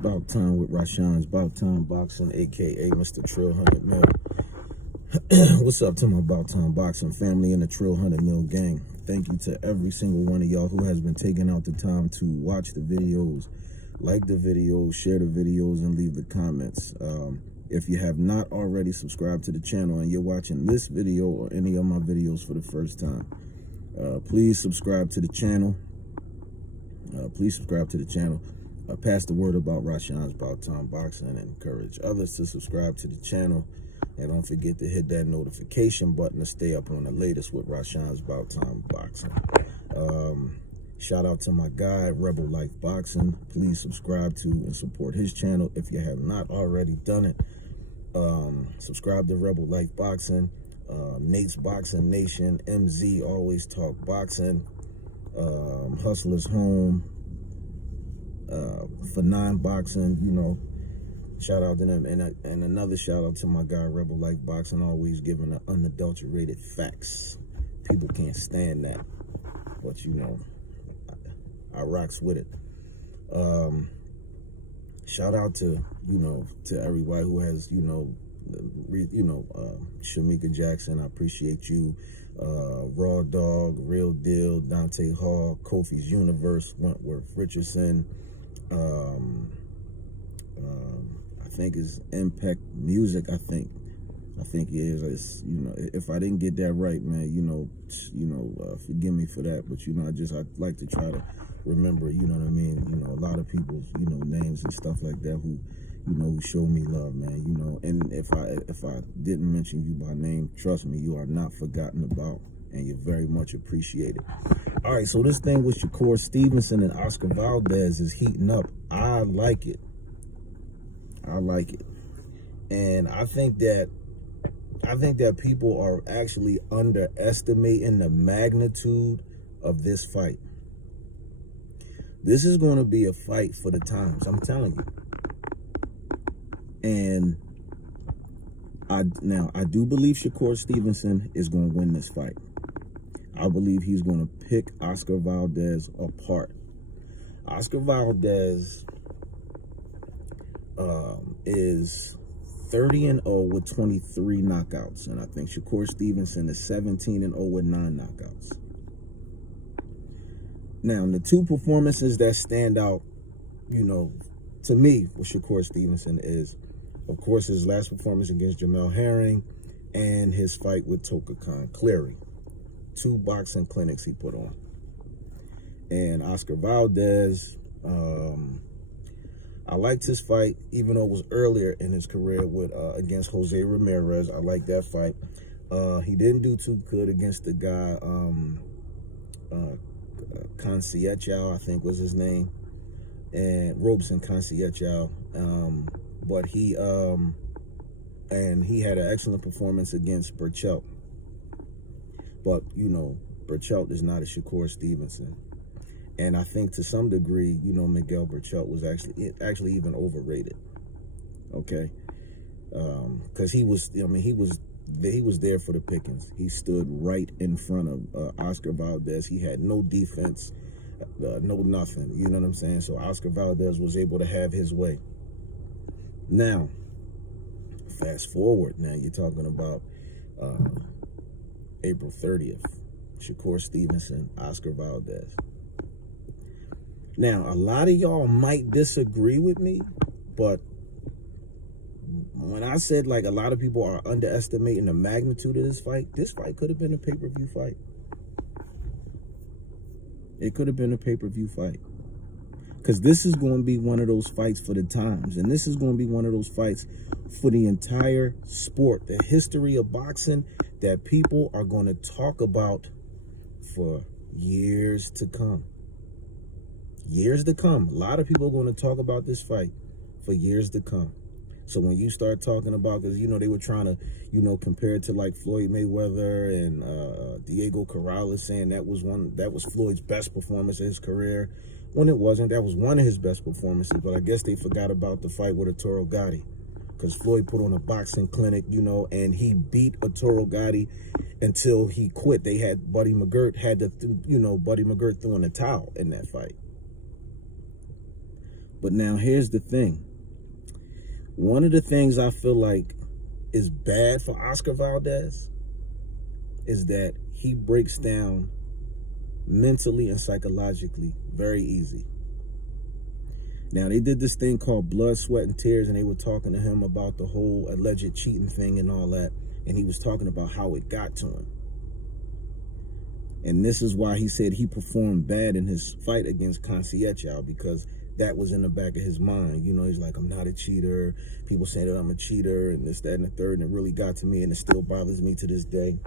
About time with Rashawn's About Time Boxing, aka Mr. Trill 100 Mil. What's up to my About Time Boxing family and the Trill 100 Mil gang? Thank you to every single one of y'all who has been taking out the time to watch the videos, like the videos, share the videos, and leave the comments. If you have not already subscribed to the channel and you're watching this video or any of my videos for the first time, please subscribe to the channel. Pass the word about Rashawn's About Time Boxing and encourage others to subscribe to the channel. And don't forget to hit that notification button to stay up on the latest with Rashawn's About Time Boxing. Shout out to my guy, Rebel Life Boxing. Please subscribe to and support his channel if you have not already done it. Subscribe to Rebel Life Boxing, Nate's Boxing Nation, MZ Always Talk Boxing, Hustler's Home, for non-boxing, you know, shout out to them. And another shout out to my guy, Rebel Life Boxing, always giving the unadulterated facts. People can't stand that, but you know, I rocks with it. Shout out to, you know, to everybody who has, Shamika Jackson, I appreciate you. Raw Dog, Real Deal, Dante Hall, Kofi's Universe, Wentworth Richardson, I think it's Impact Music. I think it is. It's, you know, if I didn't get that right, man, forgive me for that. But you know, I like to try to remember. You know what I mean? You know, a lot of people's names and stuff like that who who show me love, man. You know, and if I didn't mention you by name, trust me, you are not forgotten about, and you're very much appreciated. All right, so this thing with Shakur Stevenson and Oscar Valdez is heating up. I like it. And I think that people are actually underestimating the magnitude of this fight. This is going to be a fight for the times, I'm telling you. And I do believe Shakur Stevenson is going to win this fight. I believe he's going to pick Oscar Valdez apart. Oscar Valdez is 30-0 with 23 knockouts, and I think Shakur Stevenson is 17-0 with 9 knockouts. Now, the two performances that stand out, to me, with Shakur Stevenson is, of course, his last performance against Jamel Herring and his fight with Toka Khan Cleary. 2 boxing clinics he put on. And Oscar Valdez, I liked his fight, even though it was earlier in his career with against Jose Ramirez. I liked that fight. He didn't do too good against the guy, Conceição, I think was his name, and Robeson Conceição. But he had an excellent performance against Burchelt. But, Burchelt is not a Shakur Stevenson. And I think to some degree, Miguel Burchelt was actually even overrated. Okay? Because he was there for the pickings. He stood right in front of Oscar Valdez. He had no defense, no nothing. You know what I'm saying? So Oscar Valdez was able to have his way. Now, fast forward. Now you're talking about April 30th. Shakur Stevenson, Oscar Valdez. Now, a lot of y'all might disagree with me, but when I said, like, a lot of people are underestimating the magnitude of this fight could have been a pay-per-view fight. It could have been a pay-per-view fight. Because this is going to be one of those fights for the times. And this is going to be one of those fights for the entire sport, the history of boxing, that people are going to talk about for years to come. Years to come. A lot of people are going to talk about this fight for years to come. So when you start talking about, because, they were trying to, compare it to like Floyd Mayweather and Diego Corrales, saying that was Floyd's best performance of his career. When it wasn't. That was one of his best performances, but I guess they forgot about the fight with Arturo Gatti, because Floyd put on a boxing clinic, and he beat Arturo Gatti until he quit. They had Buddy McGirt Buddy McGirt threw in the towel in that fight. But now here's the thing. One of the things I feel like is bad for Oscar Valdez is that he breaks down mentally and psychologically very easy. Now, they did this thing called Blood, Sweat, and Tears, and they were talking to him about the whole alleged cheating thing and all that, and he was talking about how it got to him. And this is why he said he performed bad in his fight against Conceição, because that was in the back of his mind. You know, he's like, I'm not a cheater. People say that I'm a cheater and this, that, and the third, and it really got to me, and it still bothers me to this day.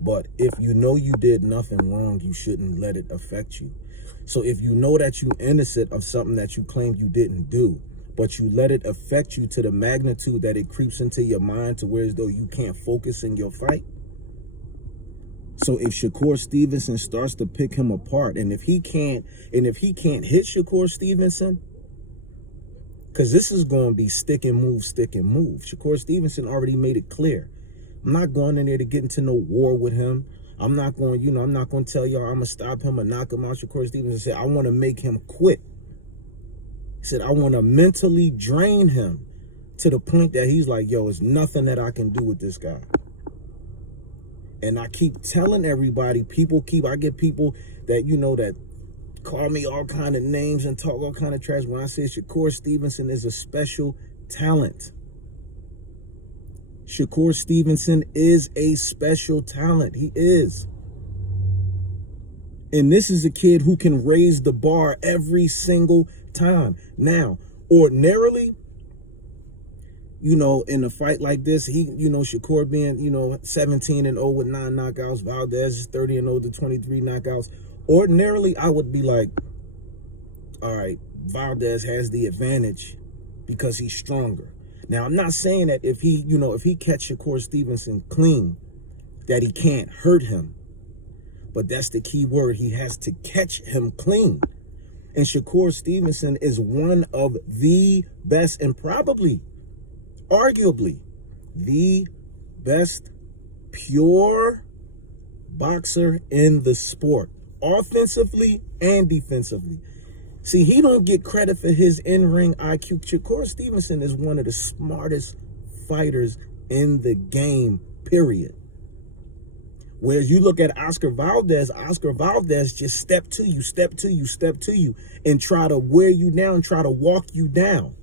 But if you know you did nothing wrong, you shouldn't let it affect you. So if you know that you're innocent of something that you claim you didn't do, but you let it affect you to the magnitude that it creeps into your mind to where as though you can't focus in your fight. So if Shakur Stevenson starts to pick him apart, and if he can't hit Shakur Stevenson, because this is going to be stick and move, stick and move. Shakur Stevenson already made it clear. I'm not going in there to get into no war with him. I'm not going, I'm not going to tell y'all I'm going to stop him or knock him out. Shakur Stevenson said, I want to make him quit. He said, I want to mentally drain him to the point that he's like, yo, there's nothing that I can do with this guy. And I keep telling everybody, I get people that, that call me all kind of names and talk all kind of trash. When I say Shakur Stevenson is a special talent. Shakur Stevenson is a special talent. He is. And this is a kid who can raise the bar every single time. Now, ordinarily, in a fight like this, Shakur being, 17-0 with 9 knockouts, Valdez is 30-0 to 23 knockouts. Ordinarily, I would be like, all right, Valdez has the advantage because he's stronger. Now, I'm not saying that if he catch Shakur Stevenson clean, that he can't hurt him. But that's the key word. He has to catch him clean. And Shakur Stevenson is one of the best, and probably, arguably, the best pure boxer in the sport, offensively and defensively. See, he don't get credit for his in-ring IQ. Shakur Stevenson is one of the smartest fighters in the game, period. Whereas you look at Oscar Valdez just step to you, and try to wear you down, try to walk you down.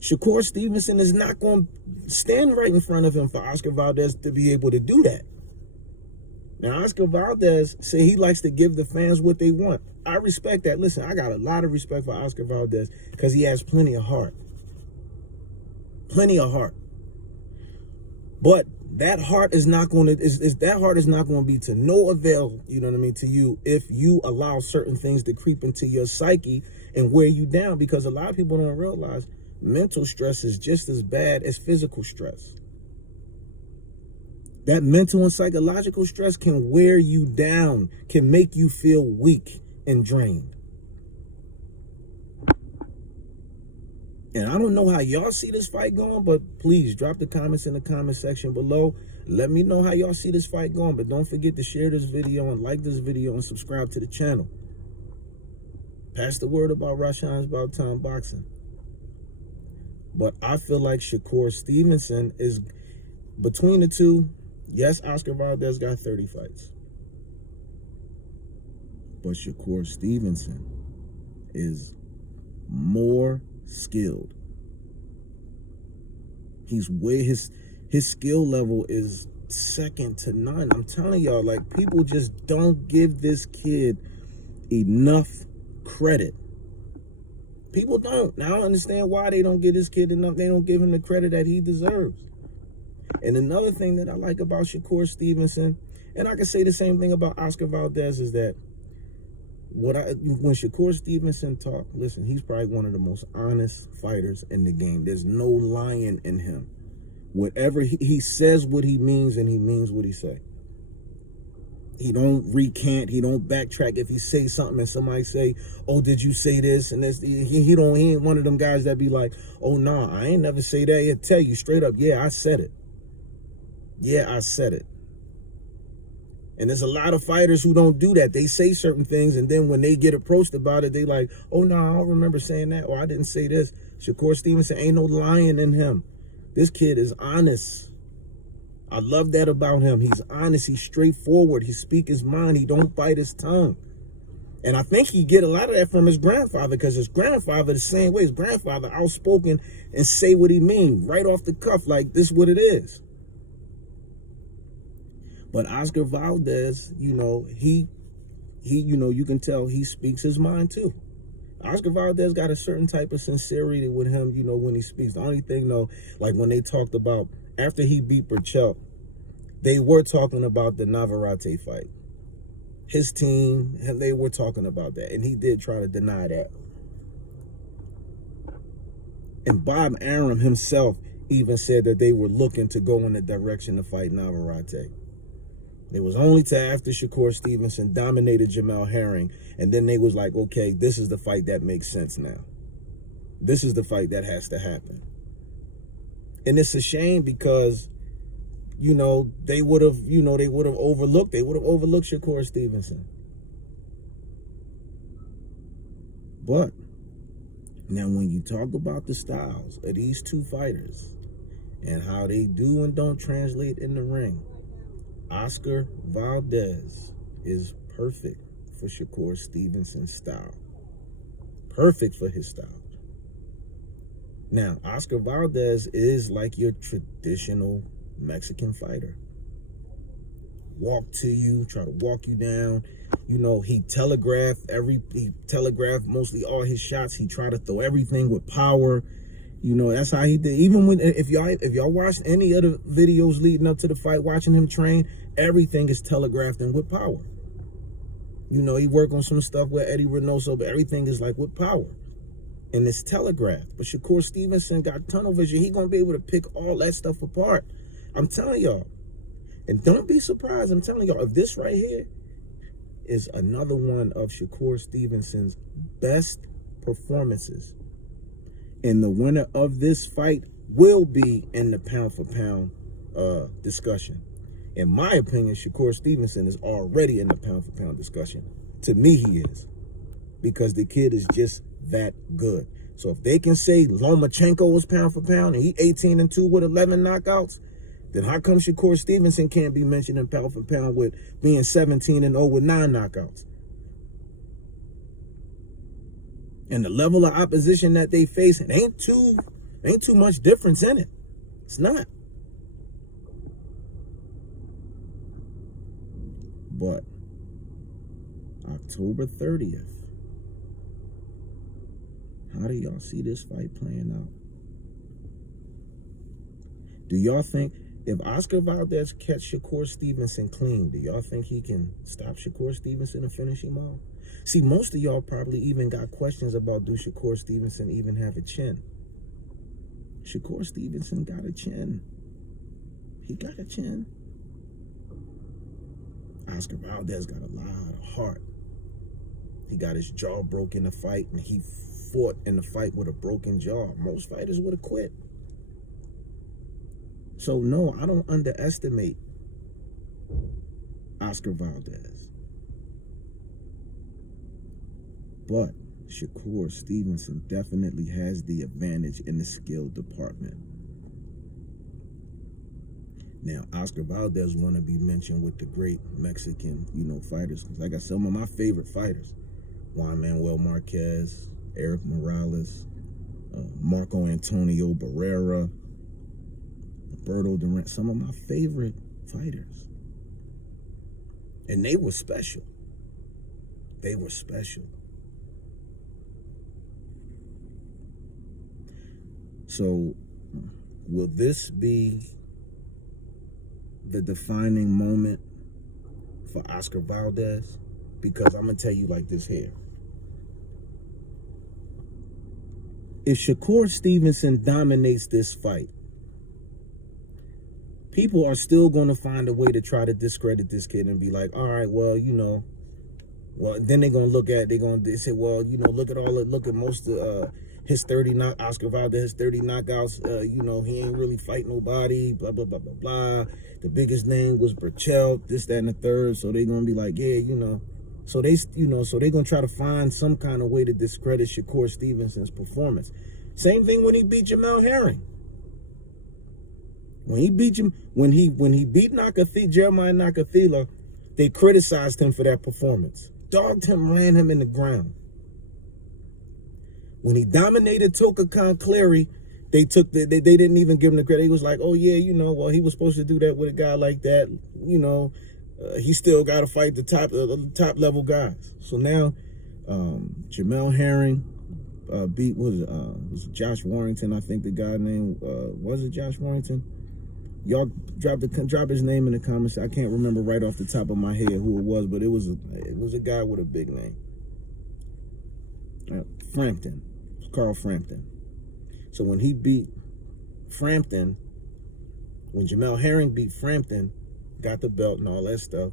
Shakur Stevenson is not going to stand right in front of him for Oscar Valdez to be able to do that. Now, Oscar Valdez say he likes to give the fans what they want. I respect that. Listen, I got a lot of respect for Oscar Valdez because he has plenty of heart. Plenty of heart. But that heart is not going to be to no avail, to you if you allow certain things to creep into your psyche and wear you down, because a lot of people don't realize mental stress is just as bad as physical stress. That mental and psychological stress can wear you down, can make you feel weak and drained. And I don't know how y'all see this fight going, but please drop the comments in the comment section below. Let me know how y'all see this fight going. But don't forget to share this video and like this video and subscribe to the channel. Pass the word about Rashawn's About Time Boxing. But I feel like Shakur Stevenson is between the two. Yes, Oscar Valdez got 30 fights. But Shakur Stevenson is more skilled. His skill level is second to none. I'm telling y'all, like, people just don't give this kid enough credit. People don't. Now I understand why they don't give this kid enough. They don't give him the credit that he deserves. And another thing that I like about Shakur Stevenson, and I can say the same thing about Oscar Valdez, is that when Shakur Stevenson talks, listen, he's probably one of the most honest fighters in the game. There's no lying in him. Whatever he says what he means, and he means what he say. He don't recant. He don't backtrack. If he say something and somebody say, "Oh, did you say this?" and this, he ain't one of them guys that be like, "Oh, no, I ain't never say that." He'll tell you straight up, "Yeah, I said it. Yeah, I said it." And there's a lot of fighters who don't do that. They say certain things, and then when they get approached about it, they like, oh, no, I don't remember saying that, or I didn't say this. Shakur Stevenson, ain't no lying in him. This kid is honest. I love that about him. He's honest. He's straightforward. He speaks his mind. He don't bite his tongue. And I think he get a lot of that from his grandfather, because his grandfather the same way. His grandfather outspoken and say what he mean right off the cuff, like this what it is. But Oscar Valdez, he you can tell he speaks his mind too. Oscar Valdez got a certain type of sincerity with him, when he speaks. The only thing though, like when they talked about after he beat Burchell, they were talking about the Navarrete fight. His team, they were talking about that, and he did try to deny that. And Bob Arum himself even said that they were looking to go in the direction to fight Navarrete. It was only to after Shakur Stevenson dominated Jamel Herring, and then they was like, okay, this is the fight that makes sense now. This is the fight that has to happen. And it's a shame because, they would have overlooked Shakur Stevenson. But now when you talk about the styles of these two fighters and how they do and don't translate in the ring, Oscar Valdez is perfect for Shakur Stevenson's style. Perfect for his style. Now, Oscar Valdez is like your traditional Mexican fighter. Walk to you, try to walk you down. He telegraphed mostly all his shots. He tried to throw everything with power. That's how he did. Even when, if y'all watched any of the videos leading up to the fight, watching him train, everything is telegraphed and with power. He worked on some stuff with Eddie Reynoso, but everything is like with power. And it's telegraphed. But Shakur Stevenson got tunnel vision. He gonna be able to pick all that stuff apart. I'm telling y'all. And don't be surprised, I'm telling y'all, if this right here is another one of Shakur Stevenson's best performances, and the winner of this fight will be in the pound-for-pound discussion. In my opinion, Shakur Stevenson is already in the pound-for-pound discussion. To me, he is. Because the kid is just that good. So if they can say Lomachenko is pound-for-pound and he 18-2 with 11 knockouts, then how come Shakur Stevenson can't be mentioned in pound-for-pound with being 17-0 with 9 knockouts? And the level of opposition that they face, it ain't too much difference in it. It's not. But October 30th, how do y'all see this fight playing out? Do y'all think if Oscar Valdez catch Shakur Stevenson clean, do y'all think he can stop Shakur Stevenson and finish him off? See, most of y'all probably even got questions about, do Shakur Stevenson even have a chin? Shakur Stevenson got a chin. He got a chin. Oscar Valdez got a lot of heart. He got his jaw broke in the fight, and he fought in the fight with a broken jaw. Most fighters would have quit. So no, I don't underestimate Oscar Valdez. But Shakur Stevenson definitely has the advantage in the skill department. Now, Oscar Valdez want to be mentioned with the great Mexican, fighters. Because I got some of my favorite fighters. Juan Manuel Marquez, Eric Morales, Marco Antonio Barrera, Roberto Durant. Some of my favorite fighters. And they were special. They were special. So, will this be the defining moment for Oscar Valdez? Because I'm going to tell you like this here. If Shakur Stevenson dominates this fight, people are still going to find a way to try to discredit this kid and be like, all right, well, then they're going to look at, they say, well, look at most of Oscar Valdez, 30 knockouts. You know, he ain't really fight nobody. Blah blah blah blah blah. The biggest name was Burchell. This, that, and the third. So they gonna be like, yeah, you know. So they gonna try to find some kind of way to discredit Shakur Stevenson's performance. Same thing when he beat Jamel Herring. When he beat Jeremiah Nakathila, they criticized him for that performance. Dogged him, ran him in the ground. When he dominated Toka Khan Clary, they didn't even give him the credit. He was like, oh yeah, you know, well, he was supposed to do that with a guy like that. You know, he still got to fight the top level guys. So now, Jamel Herring beat was Josh Warrington. I think the guy named was it Josh Warrington? Y'all drop his name in the comments. I can't remember right off the top of my head who it was, but it was a guy with a big name. Frampton, Carl Frampton. So when he beat Frampton, when Jamel Herring beat Frampton, got the belt and all that stuff.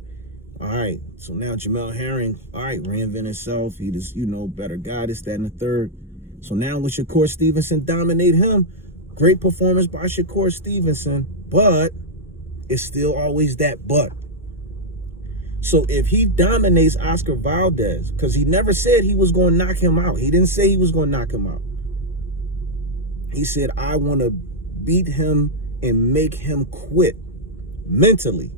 All right, so now Jamel Herring, all right, reinvent himself. He just, you know, better guy, this, that, and the third. So now when Shakur Stevenson dominate him, great performance by Shakur Stevenson, but it's still always that but. So if he dominates Oscar Valdez, because he never said he was going to knock him out. He didn't say he was going to knock him out. He said, I want to beat him and make him quit mentally.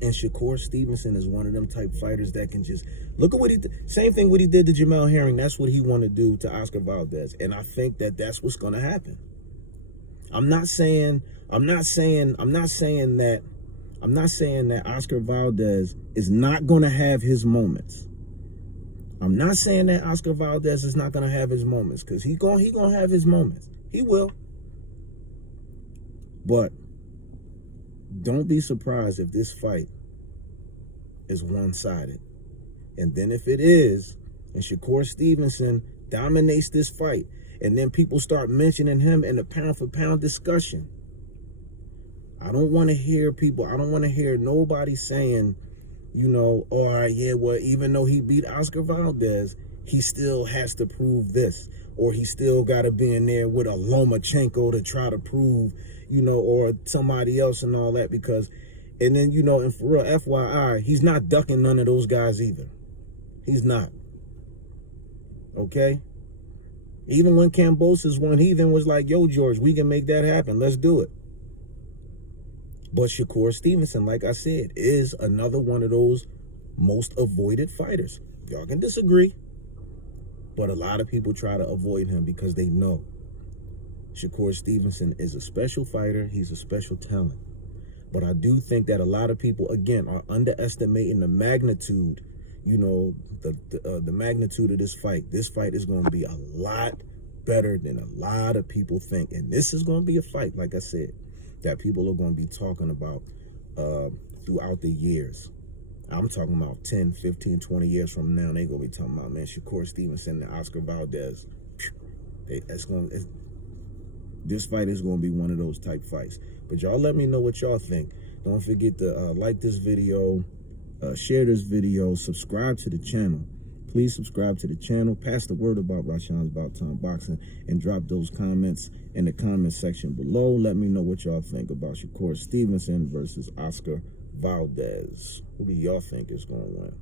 And Shakur Stevenson is one of them type fighters that can just look at what he did. Same thing what he did to Jamel Herring. That's what he want to do to Oscar Valdez. And I think that that's what's going to happen. I'm not saying that Oscar Valdez is not going to have his moments. I'm not saying that Oscar Valdez is not going to have his moments, because he going to have his moments. He will. But don't be surprised if this fight is one-sided. And then if it is, and Shakur Stevenson dominates this fight, and then people start mentioning him in the pound-for-pound discussion, I don't want to hear nobody saying, you know, all right, yeah, well, even though he beat Oscar Valdez, he still has to prove this, or he still got to be in there with a Lomachenko to try to prove, you know, or somebody else and all that, because, and then, you know, and for real, FYI, he's not ducking none of those guys either. He's not. Okay? Even when Kambosos won, he even was like, yo, George, we can make that happen. Let's do it. But Shakur Stevenson, like I said, is another one of those most avoided fighters. Y'all can disagree, but a lot of people try to avoid him because they know Shakur Stevenson is a special fighter. He's a special talent. But I do think that a lot of people, again, are underestimating the magnitude, you know, the magnitude of this fight. This fight is going to be a lot better than a lot of people think. And this is going to be a fight, like I said, that people are going to be talking about throughout the years. I'm talking about 10, 15, 20 years from now. They're going to be talking about, man, Shakur Stevenson and Oscar Valdez. This fight is going to be one of those type fights. But y'all let me know what y'all think. Don't forget to like this video, share this video, subscribe to the channel. Please subscribe to the channel. Pass the word about Rashawn's About Time Boxing, and drop those comments in the comment section below. Let me know what y'all think about Shakur Stevenson versus Oscar Valdez. Who do y'all think is going to win?